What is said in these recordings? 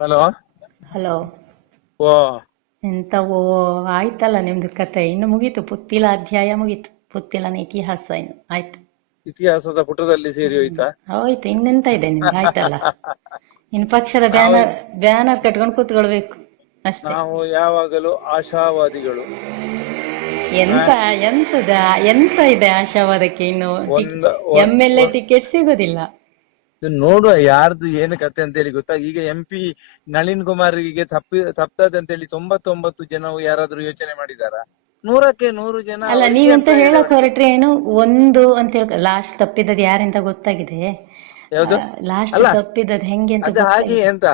Hello. Hello. ಓ. ಎಂತವೋ ಆಯ್ತಲ್ಲ ನಿಮ್ದು ಕತೆ. ಇನ್ನು ಮುಗೀತು ಪುತ್ತಿಲ ಅಧ್ಯಾಯ ಮುಗೀತು. ಪುತ್ತಿಲನ ಇತಿಹಾಸ ಇನ್ನು ಆಯ್ತು. ಇತಿಹಾಸದ ಪುಟದಲ್ಲಿ ಸೇರಿ ಹೋಯ್ತಾ? ಹೋಯ್ತು ಇನ್ನೆಂತ ಇದೆ ನಿಮ್ದು? ಆಯ್ತಲ್ಲ? ಇನ್ನು ಪಕ್ಷದ ಬ್ಯಾನರ್ ಬ್ಯಾನರ್ ಕಟ್ಕೊಂಡು ಕೂತ್ಕೊಳ್ಬೇಕು ಅಷ್ಟೇ. ನಾವು ಯಾವಾಗಲೂ ಆಶಾವಾದಿಗಳು. ಎಂತ ಎಂತದ ಎಂತ ಇದೆ ಆಶಾವಾದಕ್ಕೆ ಇನ್ನು? MLA M L A ticket ಸಿಗುದಿಲ್ಲ. ನೋಡುವ ಯಾರ್ದು ಏನು ಕತೆ ಅಂತ ಹೇಳಿ ಗೊತ್ತಾ? ಈಗ ಎಂ ಪಿ ನಳಿನ್ ಕುಮಾರ್ಗೆ ತಪ್ಪಿ ತಪ್ತದೆ ಅಂತ ಹೇಳಿ ತೊಂಬತ್ತೊಂಬತ್ತು ಜನ ಯಾರಾದ್ರೂ ಯೋಚನೆ ಮಾಡಿದಾರ? ನೂರಕ್ಕೆ ನೂರು ಜನ ಅಲ್ಲ ನೀವಂತ ಹೇಳಕ್ ಹೊರಟ್ರೆ ಏನು ಒಂದು ಅಂತ ಹೇಳ ಲಾಸ್ಟ್ ತಪ್ಪಿದದ್ ಯಾರಿಂದ ಗೊತ್ತಾಗಿದೆ. ಯಾವ್ದು? ಲಾಸ್ಟ್ ತಪ್ಪಿದದ್ ಹೆಂಗೆ ಅಂತ ಅದು ಹಾಗೆ ಅಂತ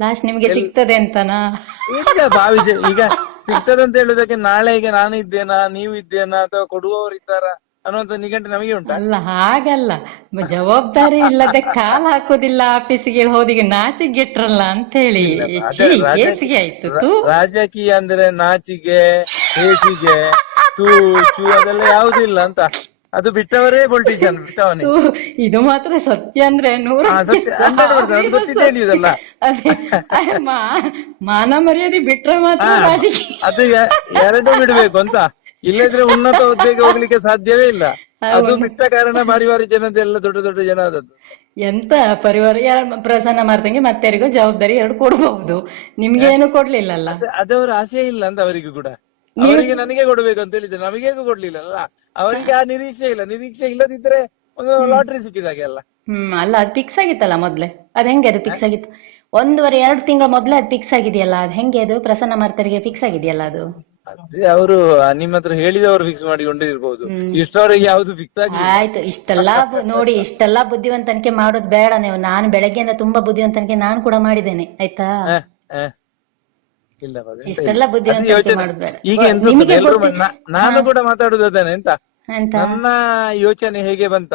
ಲಾಸ್ಟ್ ನಿಮ್ಗೆ ಸಿಗ್ತದೆ ಅಂತನಾ? ಈಗ ಭಾವಿಸಿ ಈಗ ಸಿಗ್ತದೆ ಅಂತ ಹೇಳುದಕ್ಕೆ ನಾಳೆಗೆ ನಾನು ಇದ್ದೇನಾ ನೀವು ಇದ್ದೇನಾ ಅಥವಾ ಕೊಡುವವರು ಇದ್ದಾರಾ? ಅನ್ನುವಂತ ನಿಘಂಟು ನಮಗೆ ಉಂಟು? ಅಲ್ಲ ಹಾಗಲ್ಲ. ಜವಾಬ್ದಾರಿ ಇಲ್ಲದೆ ಕಾಲ್ ಹಾಕೋದಿಲ್ಲ ಆಫೀಸಿಗೆ ಹೋದಿಗೆ ನಾಚಿಗೆಟ್ರಲ್ಲ ಅಂತ ಹೇಳಿ ಛೀ, ಹೇಸಿಗೆ ಆಯ್ತು ತೂ. ರಾಜಕೀಯ ಅಂದ್ರೆ ನಾಚಿಗೆ ಹೇಸಿಗೆ ತೂ ಚೂ ಅದೆಲ್ಲ ಯಾವ್ದು ಇಲ್ಲ ಅಂತ. ಅದು ಬಿಟ್ಟವರೇ ಪೊಲಿಟಿಷಿಯನ್ ಬಿಟ್ಟವನೇ. ತೂ, ಇದು ಮಾತ್ರ ಸತ್ಯ ಅಂದ್ರೆ ನೂರಕ್ಕೆ ಸತ್ಯ. hundred percent. ಅದು ಸಾವಿರ ಗೊತ್ತಿದೆ ಹೇಳಿದಲ್ಲ. ಅದೇ ಅದೇ ಮಾ- ಮಾನ ಮರ್ಯಾದೆ ಬಿಟ್ರೆ ಮಾತ್ರ ರಾಜಕೀಯ. ಅದು ಎ- ಎರಡೂ ಬಿಡ್ಬೇಕು ಅಂತ. ಇಲ್ಲದ್ರೆ ಉನ್ನತ ಹುದ್ದೆಗೆ ಹೋಗ್ಲಿಕ್ಕೆ ಸಾಧ್ಯವೇ ಇಲ್ಲ. ಅದು ಬಿಟ್ಟ ಕಾರಣ ಬಾರಿ ಬಾರಿ ಜನದೆಲ್ಲ ದೊಡ್ಡ ದೊಡ್ಡ ಜನ ಆದದ್ದು ಎಂತ ಪರಿವಾರ ಯಾರ ಪ್ರಸನ್ನ ಮಾಡ್ದಂಗೆ ಮತ್ತೆ ಯಾರಿಗೂ ಜವಾಬ್ದಾರಿ ಎರಡು ಕೊಡಬಹುದು. ನಿಮ್ಗೆ ಏನು ಕೊಡ್ಲಿಲ್ಲಲ್ಲ? ಅದ- ಅದವರ ಆಸೆ ಇಲ್ಲ ಅಂತ ಅವರಿಗೂ ಕೂಡ. ಅವರಿಗೆ ನನಗೆ ಕೊಡ್ಬೇಕು ಅಂತ ಹೇಳಿದ್ರೆ. ನಮಗೇನು ಕೊಡ್ಲಿಲ್ಲ ಅಲ್ಲ ಅವರಿಗೆ ಆ ನಿರೀಕ್ಷೆ ಇಲ್ಲ. ನಿರೀಕ್ಷೆ ಇಲ್ಲದಿದ್ರೆ ಒಂದು ಲಾಟ್ರಿ ಸಿಕ್ಕಿದಾಗೆ ಅಲ್ಲ. ಹ್ಮ್ ಅಲ್ಲ ಅದು ಫಿಕ್ಸ್ ಆಗಿತ್ತಲ್ಲ ಮೊದ್ಲೆ? ಅದ್ ಹೆಂಗೆ ಅದು ಫಿಕ್ಸ್ ಆಗಿತ್ತು? ಒಂದೂವರೆ ಎರಡು ತಿಂಗಳ ಮೊದ್ಲೇ ಅದು ಫಿಕ್ಸ್ ಆಗಿದೆಯಲ್ಲ? ಅದ್ ಹೆಂಗೆ ಅದು? ಪ್ರಸನ್ನ ಮಾರ್ತರಿಗೆ ಫಿಕ್ಸ್ ಆಗಿದೆಯಲ್ಲ ಅದು? ಅದೇ ಅವರು ನಿಮ್ಮ ಹತ್ರ ಹೇಳಿದವರು ಫಿಕ್ಸ್ ಮಾಡಿಕೊಂಡಿರ್ಬೋದು. ಇಷ್ಟವರೆಗೆ ಯಾವ್ದು ಫಿಕ್ಸ್ ಆಗಿ ಆಯ್ತು ಇಷ್ಟೆಲ್ಲ ಬು- ನೋಡಿ ಇಷ್ಟೆಲ್ಲ ಬುದ್ಧಿವಂತನಿಕೆ ಮಾಡೋದು ಬೇಡ ನೀವು. ನಾನು ಬೆಳಗ್ಗೆಯಿಂದ ತುಂಬಾ ಬುದ್ಧಿವಂತನಿಕೆ ನಾನು ಕೂಡ ಮಾಡಿದ್ದೇನೆ ಆಯ್ತಾ? ಹ, ಹ. ಇಲ್ಲ ಮಗ, ಇಷ್ಟೆಲ್ಲ. ಅದು ಬುದ್ಧಿವಂತಿಕೆ ಯೋಚನೆ- ಮಾಡೋದು ಬೇಡ. ಈಗ ಎಂತ ನಿಮಗೆ ಗೊತ್ತಾ, ಎಲ್ರು ಗೊತ್ತಿ- ನಾ- ನಾನು ಕೂಡ ಮಾತಾಡುದು ಅದೇನೆ ಎಂತ? ಅಂತ ನನ್ನ ಯೋಚನೆ ಹೇಗೆ ಬಂತ?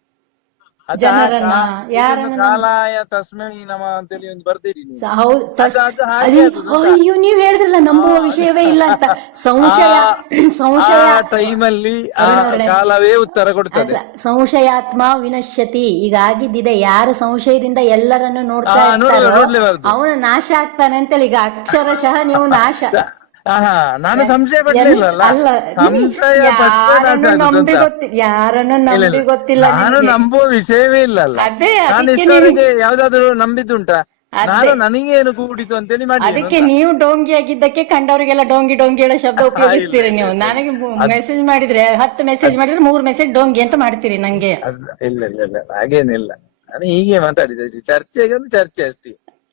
ಅದ ಜನರನ್ನ ಇದನ್ನು ಯಾರನ್ನ ಕಾಲಾಯ ತಸ್ಮೈ ನಮ ಅಂತೇಳಿ ಒಂದು ಬರ್ದಿರಿ ನೀವು. ಸ- ಹೌದು ತಸ್- ಅದು ಹಾಗೆ ಅದೇ ಅದು ಅಯ್ಯೋ ನೀವ್ ಹೇಳಿದ್ರಲ್ಲ ನಂಬುವ ವಿಷಯವೇ ಇಲ್ಲ ಅಂತ. ಸಂಶಯ ಸಂಶಯ ಆ ಟೈಮಲ್ಲಿ ಆ ಕಾಲವೇ ಉತ್ತರ ಕೊಡ್ತದೆ. ಅಸ- ಸಂಶಯಾತ್ಮ ವಿನಶ್ಯತಿ. ಈಗ ಆಗಿದ್ದಿದೆ ಯಾರು ಸಂಶಯದಿಂದ ಎಲ್ಲರನ್ನು ನೋಡ್ತಾ ಆ, ನೋಡ್ಲೆ- ಇರ್ತಾರೋ ನೋಡ್ಲೇಬಾರ್ದು. ಅವನು ನಾಶ ಆಗ್ತಾನೆ ಅಂತೇಳಿ ಈಗ ಅಕ್ಷರಶಃ ನೀವು ನಾಶ. ಆಹಾ ನಾನು ಸಂಶಯ ಪಡ್ಲಿಲ್ಲ ಅಲ್ಲ ಅಲ್ಲ ಸಂಶಯ ಯಾರನ್ನು ಗೊತ್ತಿಲ್ಲ ನಾನು. ನಂಬುವ ವಿಷಯವೇ ಇಲ್ಲ ನಾನು ಇಷ್ಟವರೆಗೆ ಯಾವ್ದಾದ್ರು ನಂಬಿದ್ದುಂಟಾ. ನಾನು ನನಗೇನು ಕೂಡಿತು ಅಂತೇಳಿ ಮಾಡಿ ಅದಕ್ಕೆ ನೀವು ಡೋಂಗಿ ಆಗಿದ್ದಕ್ಕೆ ಕಂಡವರಿಗೆಲ್ಲ ಡೋಂಗಿ ಡೋಂಗಿ ಹೇಳೋ ಶಬ್ದ ಉಪಯೋಗಿಸ್ತೀರಿ ನೀವು. ನನಗೆ ಮೆಸೇಜ್ ಮಾಡಿದ್ರೆ ಹತ್ತು ಮೆಸೇಜ್ ಮಾಡಿದ್ರೆ ಮೂರು ಮೆಸೇಜ್ ಡೋಂಗಿ ಅಂತ ಮಾಡ್ತೀರಿ ನಂಗೆ. ಇಲ್ಲ ಇಲ್ಲ ಇಲ್ಲ ಹಾಗೇನಿಲ್ಲ. ನಾನು ಹೀಗೆ ಮಾತಾಡಿದೆ. ಚರ್ಚೆಗೆ ಚರ್ಚೆ ಅಷ್ಟೇ.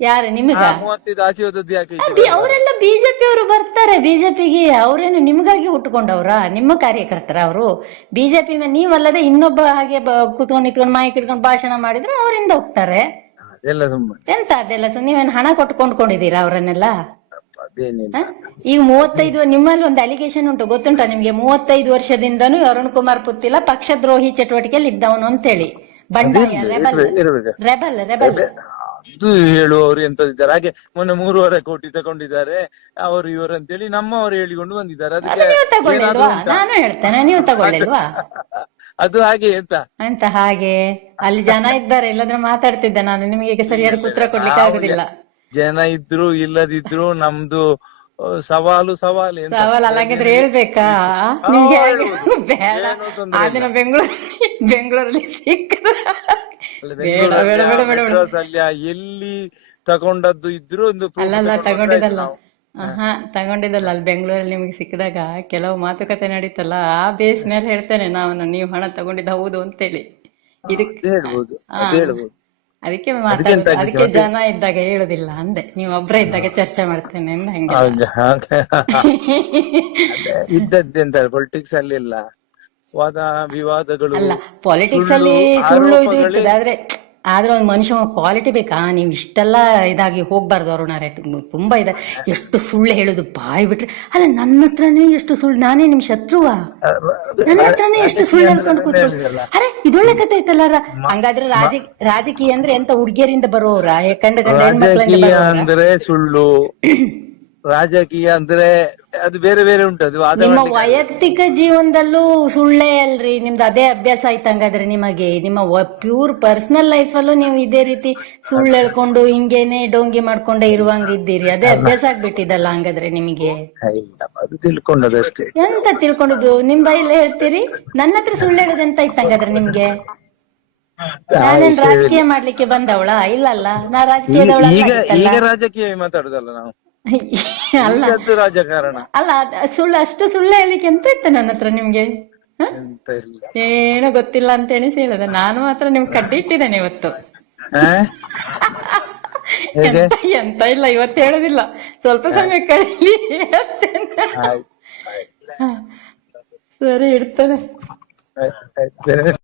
ಯಾರು ನಿಮಗ? ಮೂವತ್ತೈದು ಆಚೆ ಹೋದದ್ದು ಯಾಕೆ ಈಚೆ ಬಿ- ಅವರೆಲ್ಲ ಬಿಜೆಪಿ ಅವರು ಬರ್ತಾರೆ. ಬಿಜೆಪಿಗೆ ಅವರೇನು ನಿಮ್ಗಾಗಿ ಹುಟ್ಟುಕೊಂಡವ್ರ ನಿಮ್ಮ ಕಾರ್ಯಕರ್ತರ ಅವರು. ಬಿಜೆಪಿ ನೀವಲ್ಲದೆ ಇನ್ನೊಬ್ಬ ಹಾಗೆ ಬ- ಕೂತ್ಕೊಂಡು ಮಾಹಿತಿ ಮಾಯಿಕ್ ಇಟ್ಕೊಂಡು ಭಾಷಣ ಮಾಡಿದ್ರೆ ಅವರಿಂದ ಹೋಗ್ತಾರೆ. ಅದೆಲ್ಲ ಸುಮ್ಮನೆ ಎಂತ ಅದೆಲ್ಲ ಸರ್ ನೀವೇನು ಹಣ ಕೊಟ್ಟು ಕೊಂಡ್ಕೊಂಡಿದ್ದೀರಾ ಅವರನ್ನೆಲ್ಲ? ಅದೇನಿಲ್ಲ? ಈಗ ಮೂವತ್ತೈದು ನಿಮ್ಮಲ್ಲಿ ಒಂದು ಅಲಿಗೇಷನ್ ಉಂಟು ಗೊತ್ತುಂಟಾ ನಿಮ್ಗೆ? ಮೂವತ್ತೈದು ವರ್ಷದಿಂದನು ಅರುಣ್ ಕುಮಾರ್ ಪುತ್ತಿಲ ಪಕ್ಷದ್ರೋಹಿ ಚಟುವಟಿಕೆಯಲ್ಲಿ ಇದ್ದವನು ಅಂತೇಳಿ. ಬಂಡಾಯ ರೆಬಲ್ ಇರ್ಬೇಕು ರೆಬಲ್ ರೆಬಲ್. ಅದು ಹೇಳುವವರು ಎಂತದಿದ್ದಾರೆ. ಹಾಗೆ ಮೊನ್ನೆ ಮೂರುವರೆ ಕೋಟಿ ತಗೊಂಡಿದ್ದಾರೆ. ಅವರು ಇವರು ಅಂತೇಳಿ ನಮ್ಮವರು ಹೇಳಿಕೊಂಡು ಬಂದಿದ್ದಾರೆ. ಅದು ಅದಕ್ಕೆ ನೀವು ತಗೊಳ್ಳಿಲ್ವಾ? ಉಂಟಾ? ನಾನು ಹೇಳ್ತೇನೆ ನೀವು ತಗೊಳ್ಳಿಲ್ವಾ? ಅದು ಹಾಗೆ ಎಂತ? ಅಂತ ಹಾಗೆ? ಅಲ್ಲಿ ಜನ ಇದ್ದಾರೆ ಇಲ್ಲದ್ರೆ ಮಾತಾಡ್ತಿದ್ದೆ ನಾನು. ನಿಮಗೆ ಈಗ ಸರಿಯಾದ ಉತ್ತರ ಕೊಡ್ಲಿಕ್ಕೆ ಆಗುದಿಲ್ಲ. ಜನ ಇದ್ರು ಇಲ್ಲದಿದ್ರು ನಮ್ದು ಆ, ಸವಾಲು ಸವಾಲು ಎಂತ? ಸವಾಲ್ ಹೇಳ್ಬೇಕಾ? ನಿಮ್ಗೆ ಹಾಗೆ ಬೇಡ. ಏನೂ ತೊಂದ್ರೆ ಆ ದಿನ ಬೆಂಗಳೂರು ಬೆಂಗಳೂರಲ್ಲಿ ಸಿಕ್ಕ ಬೇಡ ಬೇಡ ಬೇಡ ಬೇಡ ಬೇಡ. ಮೆಡ್ರಾಸ್ ಅಲ್ಲಿ ಆ ಎಲ್ಲಿ ತಗೊಂಡದ್ದು ಇದ್ರು ಒಂದು proof ಅಲ್ಲಲ್ಲ ತಗೊಂಡ್ರೆ ತಗೊಂಡಿದ್ದಲ್ಲ. ಆಯ್ತು ನಾವು. ಹಾ. ತಗೊಂಡಿದ್ದಲ್ಲ. ಅಲ್ಲಿ ಬೆಂಗಳೂರಲ್ಲಿ ನಿಮಗೆ ಸಿಕ್ಕಿದಾಗ ಕೆಲವು ಮಾತುಕತೆ ನಡೀತಲ್ಲ ಆ ಬೇಸ್ ಮೇಲೆ ಹೇಳ್ತೇನೆ ನಾನು ನೀವು ಹಣ ತಗೊಂಡಿದ್ದು ಹೌದು ಅಂತೇಳಿ. ಇದಕ್ಕೆ ಅದ್ ಹೇಳ್ಬೋದು ಅದ್ ಹೇಳ್ಬೋದು. ಅದಕ್ಕೆ ಮಾತಾಡ ಅದಕ್ಕೆ ಜನ ಇದ್ದಾಗ ಹೇಳುದಿಲ್ಲ ಅಂದೆ. ನೀವು ಒಬ್ರೇ ಇದ್ದಾಗ ಚರ್ಚೆ ಮಾಡ್ತೇನೆ ಅಂದ ಹಂಗೆ. ಹಾಗೆ. ಪೊಲಿಟಿಕ್ಸ್ ಅಲ್ಲಿ ಇಲ್ಲ. ವಾದ ವಿವಾದಗಳು ಅಲ್ಲ ಪಾಲಿಟಿಕ್ಸ್ ಅಲ್ಲಿ ಸುಳ್ಳು ಇದು ಇರ್ತದೆ. ಆದ್ರೆ ಆದ್ರೆ ಒಂದು ಮನುಷ್ಯ ಕ್ವಾಲಿಟಿ ಬೇಕಾ? ನೀವು ಇಷ್ಟೆಲ್ಲ ಇದಾಗಿ ಹೋಗ್ಬಾರ್ದು ಅರುಣಾರೆ ತುಂಬಾ ಇದೆ ಎಷ್ಟು ಸುಳ್ಳು ಹೇಳುದು ಬಾಯಿ ಬಿಟ್ರೆ. ಅಲ್ಲ ನನ್ನ ಹತ್ರನೇ ಎಷ್ಟು ಸುಳ್ಳು ನಾನೇ ನಿಮ್ ಶತ್ರುವಾ. ನನ್ನ ಹತ್ರನೇ ಎಷ್ಟು ಸುಳ್ಳು ಹೇಳ್ಕೊಂಡು ಕೂತ್ರು. ಅರೆ ಇದೊಳ್ಳೆ ಕತೆ ಐತಲ್ಲ ಹಂಗಾದ್ರೆ ರಾಜ ರಾಜಕೀಯ ಅಂದ್ರೆ ಎಂತ ಹುಡುಗಿಯರಿಂದ ಬರುವವ್ರ ಕಂಡ ಅಂದ್ರೆ ಸುಳ್ಳು ರಾಜಕೀಯ ಅಂದ್ರೆ ಅದು ಬೇರೆ ಬೇರೆ ಉಂಟು ಅದು ನಿಮ್ಮ ವೈಯಕ್ತಿಕ ಜೀವನದಲ್ಲೂ ಸುಳ್ಳೇ ಅಲ್ರಿ ನಿಮ್ದು ಅದೇ ಅಭ್ಯಾಸ ಆಯ್ತು ಹಂಗಾದ್ರೆ ನಿಮಗೆ. ನಿಮ್ಮ ಪ್ಯೂರ್ ಪರ್ಸನಲ್ ಲೈಫ್ ಅಲ್ಲೂ ನೀವು ಇದೇ ರೀತಿ ಸುಳ್ಳು ಹೇಳ್ಕೊಂಡು ಹಿಂಗೇನೆ ಡೋಂಗಿ ಮಾಡ್ಕೊಂಡೇ ಇರುವಂಗ ಇದ್ದೀರಿ. ಅದೇ ಅಭ್ಯಾಸ ಆಗ್ಬಿಟ್ಟಿದಲ್ಲ ಹಂಗಾದ್ರೆ ನಿಮಗೆ. ಇಲ್ಲ, ಅದು ತಿಳ್ಕೊಂಡದಷ್ಟೇ. ಎಂತ ತಿಳ್ಕೊಂಡಿದ್ದು? ನಿಮ್ ಬೈಲೆ ಹೇಳ್ತೀರಿ? ನನ್ನ ಹತ್ರ ಸುಳ್ಳು ಹೇಳೋದು ಎಂತ ಇತ್ತು ಹಂಗಾದ್ರೆ ನಿಮ್ಗೆ? ನಾನೇನ್ ರಾಜಕೀಯ ಮಾಡ್ಲಿಕ್ಕೆ ಬಂದವಳ? ಇಲ್ಲಲ್ಲ ನಾ ರಾಜಕೀಯದವಳ ಈಗ ಈಗ ರಾಜಕೀಯ ಮಾತಾಡುದಲ್ಲ ನಾವು? ಅಲ್ಲ. ಈಗದ್ದು ರಾಜಕಾರಣ. ಅಲ್ಲ ಅದ್- ಸುಳ್ಳು ಅಷ್ಟು ಸುಳ್ಳು ಹೇಳಿಕ್ಕೆ ಎಂತ ಇತ್ತು ನನ್ನ ಹತ್ರ ನಿಮ್ಗೆ? ಹ? ಎಂತ ಇಲ್ಲ. ಏನೋ ಗೊತ್ತಿಲ್ಲ ಅಂತ ಎಣಿಸಿ ಹೇಳದ. ನಾನು ಮಾತ್ರ ನಿಮ್ ಕಡ್ಡಿ ಇಟ್ಟಿದ್ದೇನೆ ಇವತ್ತು. ಆ? ಹೇಗೆ? ಎಂತ ಎಂತ ಇಲ್ಲ ಇವತ್ತು ಹೇಳುದಿಲ್ಲ. ಸ್ವಲ್ಪ ಸಮಯ ಕಳೀಲಿ ಹೇಳ್ತೇನೆ. ಆಯ್ತು ಸರಿ ಇಡ್ತೇನೆ. ಆಯ್ತು ಆಯ್ತು.